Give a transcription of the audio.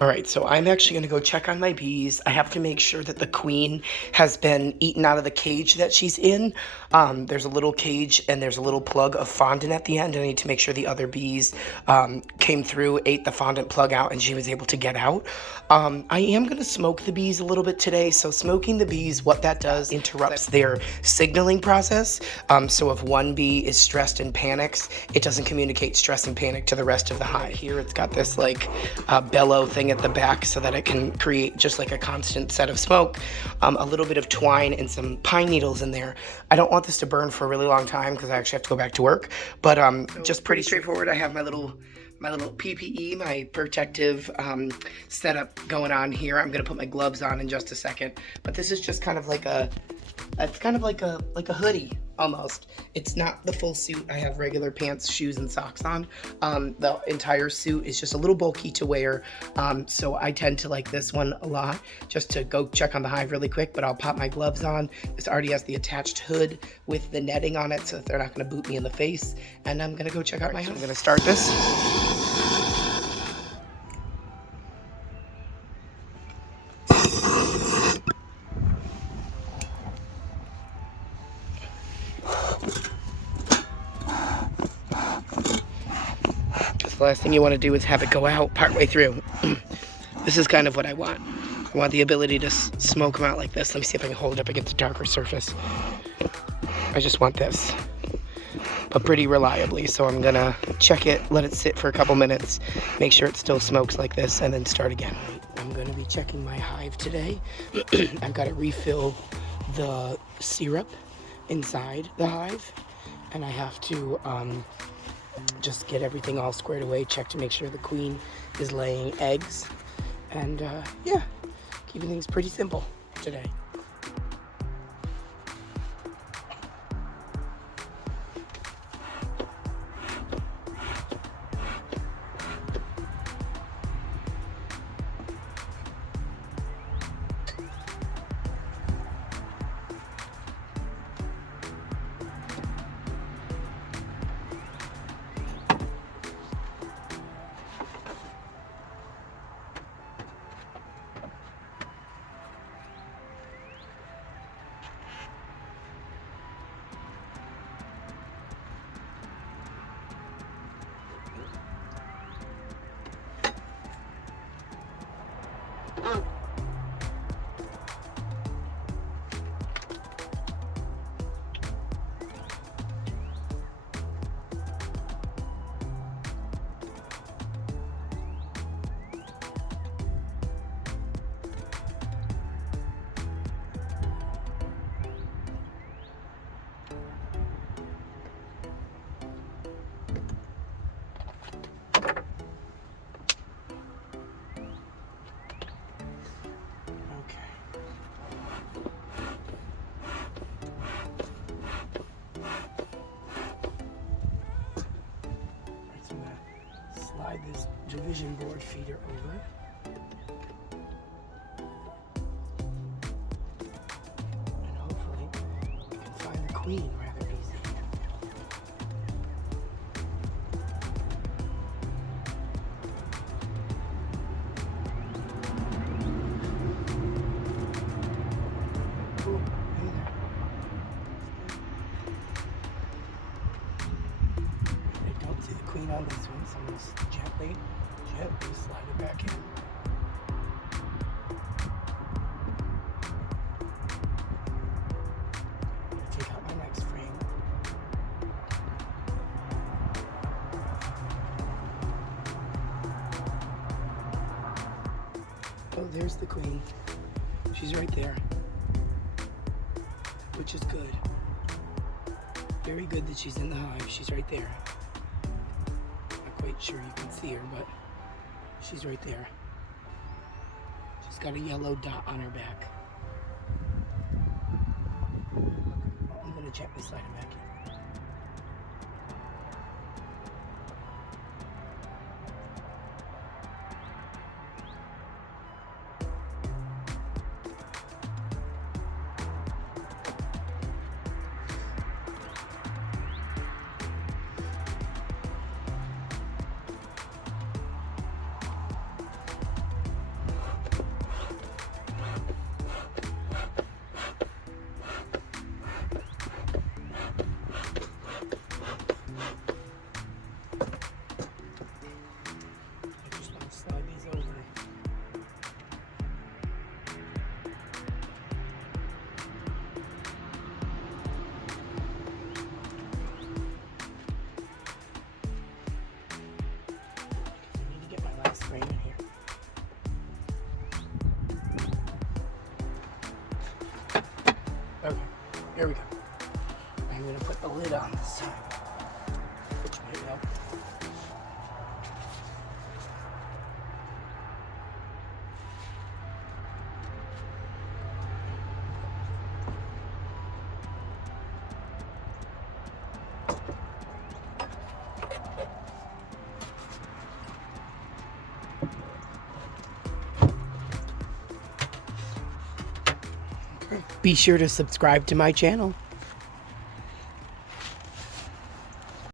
All right, so I'm actually going to go check on my bees. I have to make sure that the queen has been eaten out of the cage that she's in. There's a little cage and there's a little plug of fondant at the end. I need to make sure the other bees came through, ate the fondant plug out, and she was able to get out. I am going to smoke the bees a little bit today. So smoking the bees, what that does, interrupts their signaling process. So if one bee is stressed and panics, it doesn't communicate stress and panic to the rest of the hive. Here it's got this like bellow thing at the back so that it can create just like a constant set of smoke. A little bit of twine and some pine needles in there. I don't want this to burn for a really long time because I actually have to go back to work, but just pretty straightforward. I have my little PPE, my protective setup going on here. I'm gonna put my gloves on in just a second, but this is just kind of like it's kind of like a hoodie almost. It's not the full suit. I have regular pants, shoes, and socks on. The entire suit is just a little bulky to wear, so I tend to like this one a lot, just to go check on the hive really quick, but I'll pop my gloves on. This already has the attached hood with the netting on it so that they're not gonna boot me in the face, and I'm gonna go check out my hive. I'm gonna start this. The last thing you want to do is have it go out partway through. This is kind of what I want. I want the ability to smoke them out like this. Let me see if I can hold it up against a darker surface. I just want this, but pretty reliably. So I'm gonna check it, let it sit for a couple minutes, make sure it still smokes like this, and then start again. I'm gonna be checking my hive today. I've got to refill the syrup inside the hive, and I have to just get everything all squared away, check to make sure the queen is laying eggs, and yeah, keeping things pretty simple today. Slide this division board feeder over, and hopefully we can find the queen rather easy. Ooh, hey there. I don't see the queen on this one, so I'm going to gently slide it back in. Take out my next frame. Oh, there's the queen. She's right there, which is good. Very good that she's in the hive. She's right there. Not quite sure you can see her, but she's right there. She's got a yellow dot on her back. I'm gonna gently slide it back in. Here we go. I'm gonna put the lid on this time. Which might help. Be sure to subscribe to my channel.